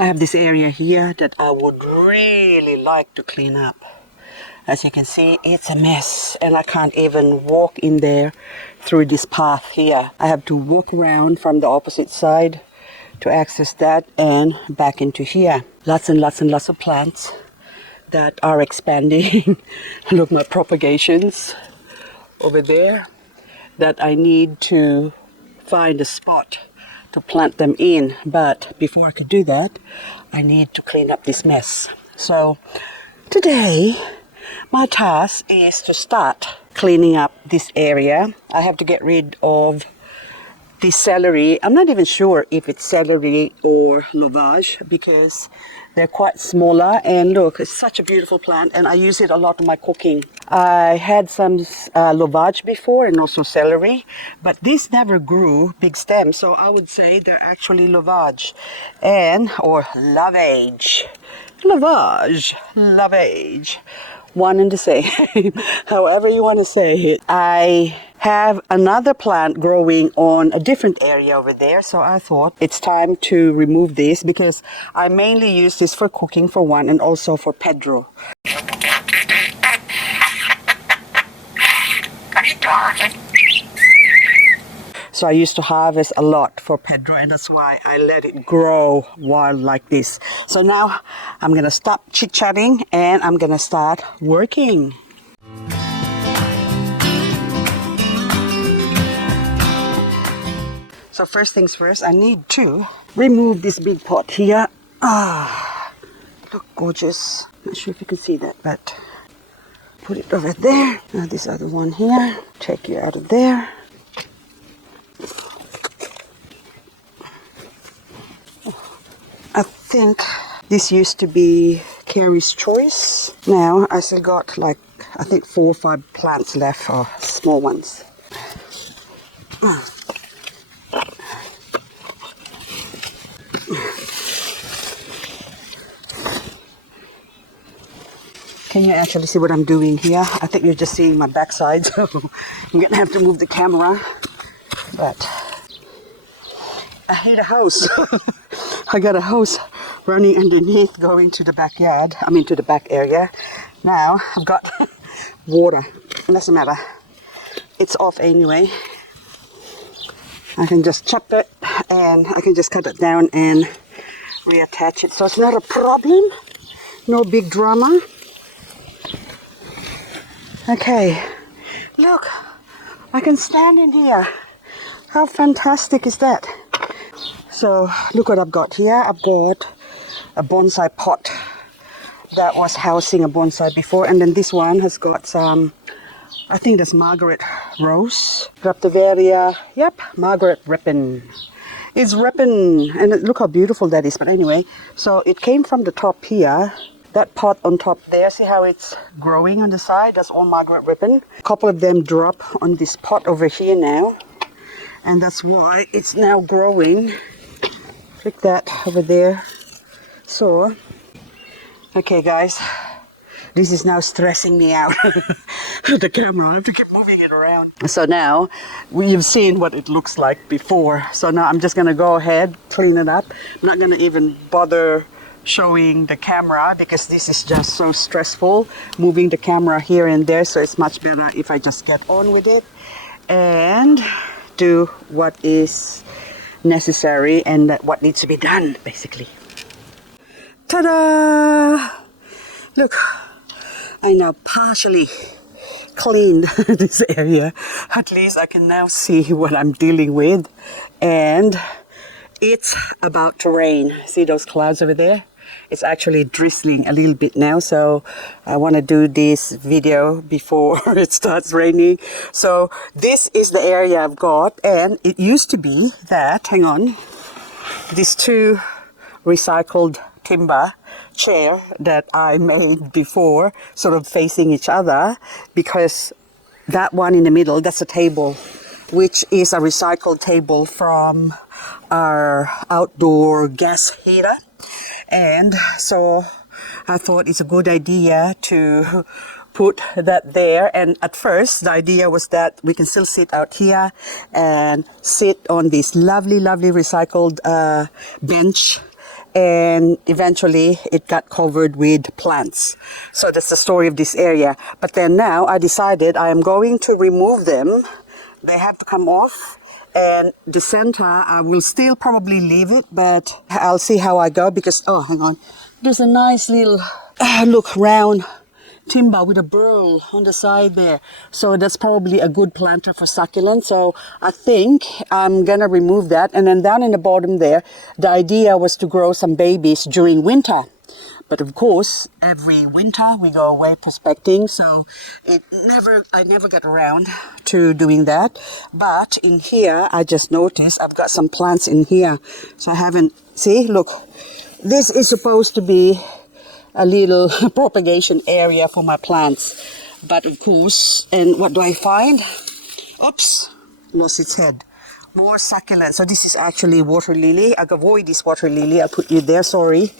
I have this area here that I would really like to clean up. As you can see, it's a mess and I can't even walk in there through this path here. I have to walk around from the opposite side to access that and back into here. Lots and lots and lots of plants that are expanding. Look, my propagations over there that I need to find a spot to plant them in. But before I could do that, I need to clean up this mess. So today, my task is to start cleaning up this area. I have to get rid of this celery. I'm not even sure if it's celery or lovage because they're quite smaller. And look, it's such a beautiful plant and I use it a lot in my cooking. I had some lovage before and also celery, but this never grew big stems. So I would say they're actually lovage or lavage. Lavage. One and the same, however you want to say it. I have another plant growing on a different area over there, so I thought it's time to remove this because I mainly use this for cooking for one and also for Pedro. So I used to harvest a lot for Pedro and that's why I let it grow wild like this. So now I'm going to stop chit-chatting and I'm going to start working. So first things first, I need to remove this big pot here. Look gorgeous. Not sure if you can see that, but put it over there. Now this other one here, take you out of there. I think this used to be Carrie's Choice. Now I still got I think 4 or 5 plants left, or small ones. Can you actually see what I'm doing here? I think you're just seeing my backside, so I'm gonna have to move the camera. But I hate a hose. I got a hose running underneath going to the backyard, to the back area. Now I've got water. It doesn't matter. It's off anyway. I can just chop it and I can just cut it down and reattach it. So it's not a problem. No big drama. Okay. Look, I can stand in here. How fantastic is that? So look what I've got here. I've got a bonsai pot that was housing a bonsai before, and then this one has got some, I think that's Margaret Rose, Graptoveria. Yep, Margaret Rippin. It's rippin, and look how beautiful that is. But anyway, so it came from the top here. That pot on top there, see how it's growing on the side? That's all Margaret Rippin. A couple of them drop on this pot over here now, and that's why it's now growing. Click that over there. So, okay guys, this is now stressing me out. The camera, I have to keep moving it around. So now, you've seen what it looks like before. So now I'm just gonna go ahead, clean it up. I'm not gonna even bother showing the camera because this is just so stressful, moving the camera here and there. So it's much better if I just get on with it and do what is necessary and what needs to be done, basically. Ta-da! Look, I now partially cleaned this area. At least I can now see what I'm dealing with, and it's about to rain. See those clouds over there? It's actually drizzling a little bit now, so I want to do this video before it starts raining. So this is the area I've got, and it used to be that, hang on, these 2 recycled timber chair that I made before, sort of facing each other, because that one in the middle, that's a table, which is a recycled table from our outdoor gas heater. And so I thought it's a good idea to put that there. And at first, the idea was that we can still sit out here and sit on this lovely, lovely recycled bench and eventually it got covered with plants. So that's the story of this area. But then now I decided I am going to remove them. They have to come off. And the center, I will still probably leave it, but I'll see how I go because, oh, hang on. There's a nice little, look, round timber with a burl on the side there. So that's probably a good planter for succulent. So I think I'm going to remove that. And then down in the bottom there, the idea was to grow some babies during winter. But of course, every winter we go away prospecting, so I never got around to doing that. But in here, I just noticed I've got some plants in here. So I haven't, see, look, this is supposed to be a little propagation area for my plants. But of course, and what do I find? Oops, lost its head. More succulent. So this is actually water lily. I avoid this water lily. I'll put you there, sorry.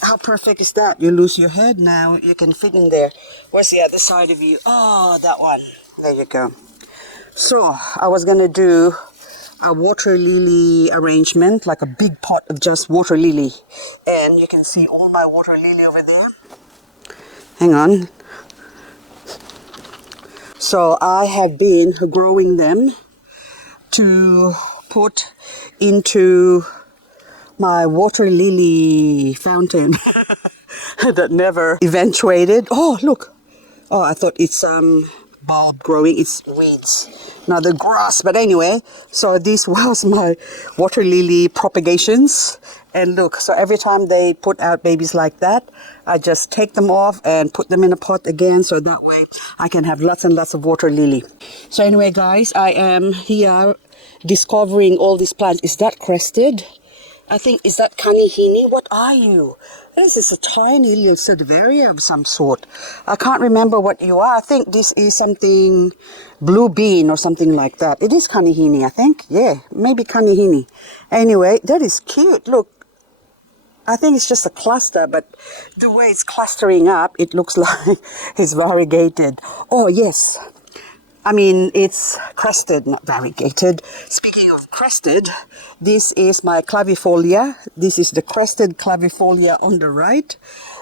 How perfect is that? You lose your head now, you can fit in there. Where's the other side of you? Oh, that one. There you go. So, I was going to do a water lily arrangement, like a big pot of just water lily. And you can see all my water lily over there. Hang on. So, I have been growing them to put into my water lily fountain that never eventuated. Oh, look. Oh, I thought it's bulb growing. It's weeds, not the grass. But anyway, so this was my water lily propagations. And look, so every time they put out babies like that, I just take them off and put them in a pot again. So that way I can have lots and lots of water lily. So anyway, guys, I am here discovering all these plants. Is that crested? I think, is that kanihini? What are you? This is a tiny little Sedvaria of some sort. I can't remember what you are. I think this is something blue bean or something like that. It is kanihini, I think. Yeah, maybe kanihini. Anyway, that is cute. Look, I think it's just a cluster, but the way it's clustering up, it looks like it's variegated. Oh, yes. I mean, it's crested, not variegated. Speaking of crested, this is my clavifolia. This is the crested clavifolia on the right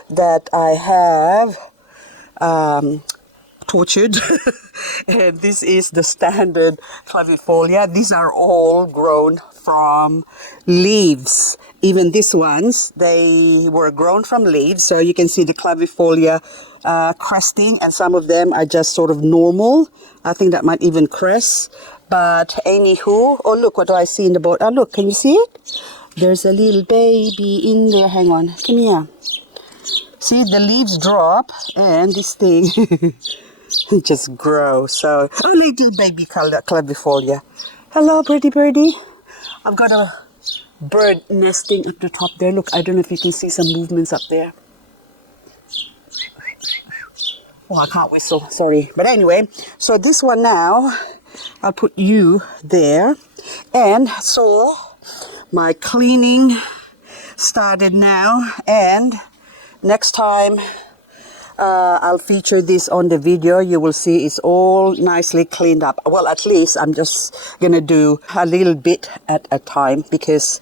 that I have tortured. And this is the standard clavifolia. These are all grown from leaves. Even these ones, they were grown from leaves. So you can see the clavifolia cresting, and some of them are just sort of normal. I think that might even crest. But anywho, oh look, what do I see in the boat? Oh look, can you see it? There's a little baby in there. Hang on, come here. See, the leaves drop and this thing just grows. So, oh, little baby clavifolia. Hello, birdie. I've got a bird nesting up the top there. Look, I don't know if you can see some movements up there. Oh, I can't whistle, sorry. But anyway, so this one now, I'll put you there. And so, my cleaning started now. And next time, I'll feature this on the video. You will see it's all nicely cleaned up. Well, at least I'm just going to do a little bit at a time because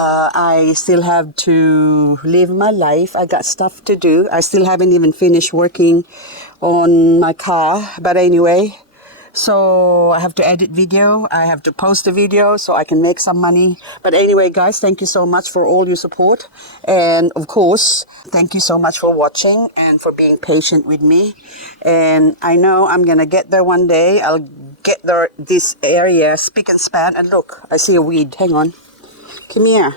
I still have to live my life. I got stuff to do. I still haven't even finished working on my car. But anyway, so I have to edit video. I have to post a video so I can make some money. But anyway, guys, thank you so much for all your support. And of course, thank you so much for watching and for being patient with me. And I know I'm going to get there one day. I'll get there, this area spick and span. And look, I see a weed. Hang on. Come here.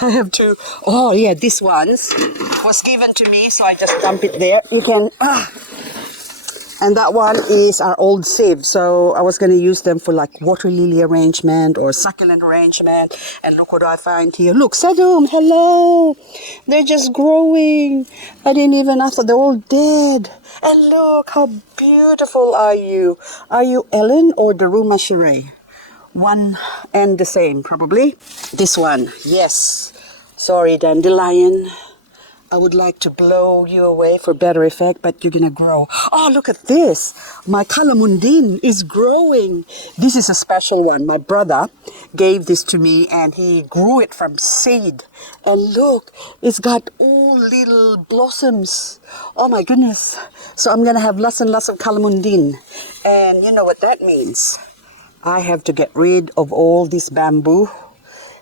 I have to, oh yeah, this one was given to me, so I just dump it there. You can, and that one is our old sieve, so I was going to use them for like water lily arrangement or succulent arrangement. And look what I find here. Look, Sadum, hello. They're just growing. I thought they're all dead. And look, how beautiful are you? Are you Ellen or Daruma Sheree? One and the same, probably. This one, yes. Sorry, dandelion. I would like to blow you away for better effect, but you're gonna grow. Oh, look at this. My calamundin is growing. This is a special one. My brother gave this to me and he grew it from seed. And look, it's got all little blossoms. Oh my goodness. So I'm gonna have lots and lots of calamundin. And you know what that means? I have to get rid of all this bamboo.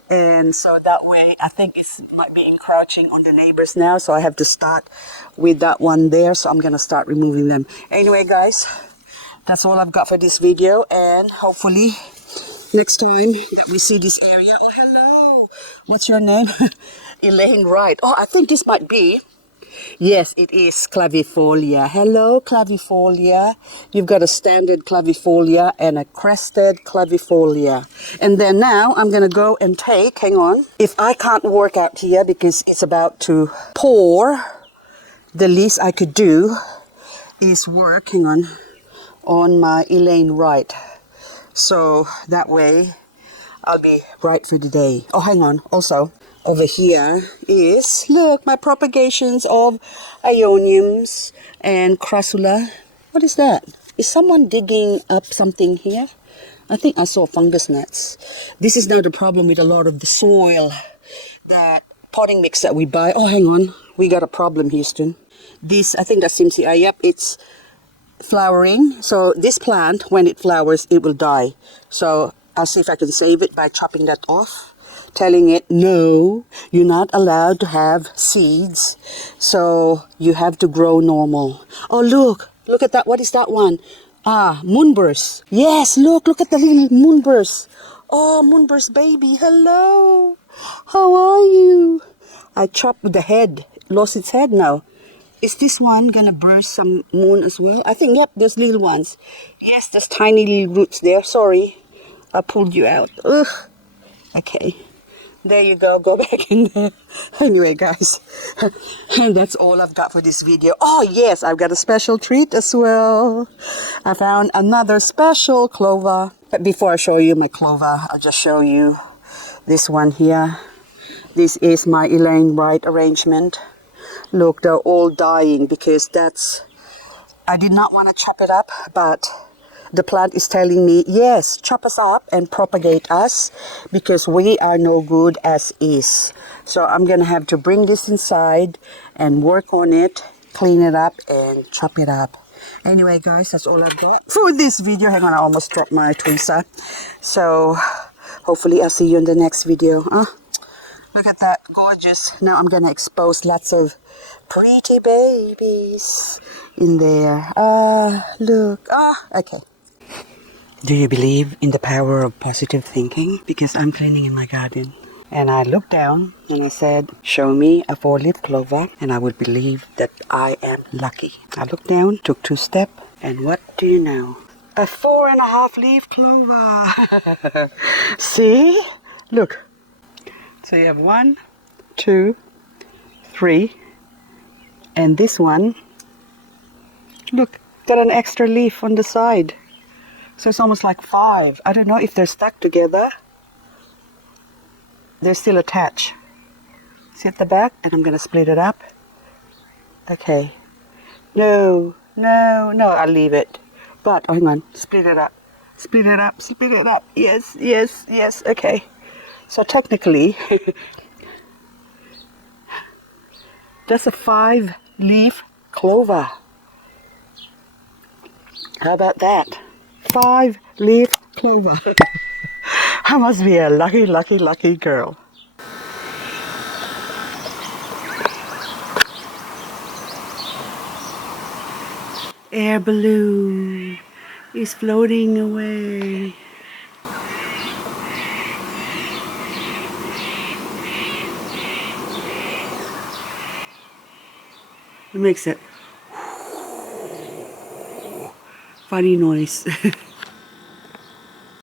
And so that way, I think it might be encroaching on the neighbors now. So I have to start with that one there. So I'm going to start removing them. Anyway, guys, that's all I've got for this video. And hopefully next time that we see this area. Oh, hello. What's your name? Elaine Wright. Oh, I think this might be. Yes, it is clavifolia. Hello, clavifolia. You've got a standard clavifolia and a crested clavifolia. And then now I'm going to go and take, hang on. If I can't work out here because it's about to pour, the least I could do is work, hang on my Elaine Wright. So that way I'll be right for the day. Oh, hang on. Also, over here is, look, my propagations of ioniums and crassula. What is that? Is someone digging up something here? I think I saw fungus gnats. This is now the problem with a lot of the soil, that potting mix that we buy. Oh, hang on. We got a problem, Houston. This, I think that's Simsia. Yep, it's flowering. So this plant, when it flowers, it will die. So I'll see if I can save it by chopping that off. Telling it, no, you're not allowed to have seeds, so you have to grow normal. Oh, look at that. What is that one? Ah, moonburst. Yes, look at the little moonburst. Oh, moonburst baby, hello. How are you? I chopped the head, lost its head now. Is this one gonna burst some moon as well? I think, yep, there's little ones. Yes, there's tiny little roots there. Sorry, I pulled you out. Ugh. Okay. There you go back in there. Anyway, guys, and that's all I've got for this video. Oh, yes, I've got a special treat as well. I found another special clover. But before I show you my clover, I'll just show you this one here. This is my Elaine Wright arrangement. Look, they're all dying because I did not want to chop it up, but the plant is telling me, yes, chop us up and propagate us because we are no good as is. So I'm going to have to bring this inside and work on it, clean it up and chop it up. Anyway, guys, that's all I've got for this video. Hang on, I almost dropped my tweezer. So hopefully I'll see you in the next video. Look at that, gorgeous. Now I'm going to expose lots of pretty babies in there. Look. Okay. Do you believe in the power of positive thinking? Because I'm cleaning in my garden. And I looked down and I said, show me a 4-leaf clover and I would believe that I am lucky. I looked down, took 2 steps, and what do you know? A 4.5-leaf clover. See? Look. So you have 1, 2, 3. And this one, look, got an extra leaf on the side. So it's almost like 5. I don't know if they're stuck together. They're still attached. See at the back? And I'm going to split it up. Okay. No, I'll leave it. But, hang on. Split it up. Split it up. Split it up. Yes. Okay. So technically, that's a 5-leaf clover. How about that? 5-leaf clover. I must be a lucky girl. Air balloon is floating away. It makes it funny noise.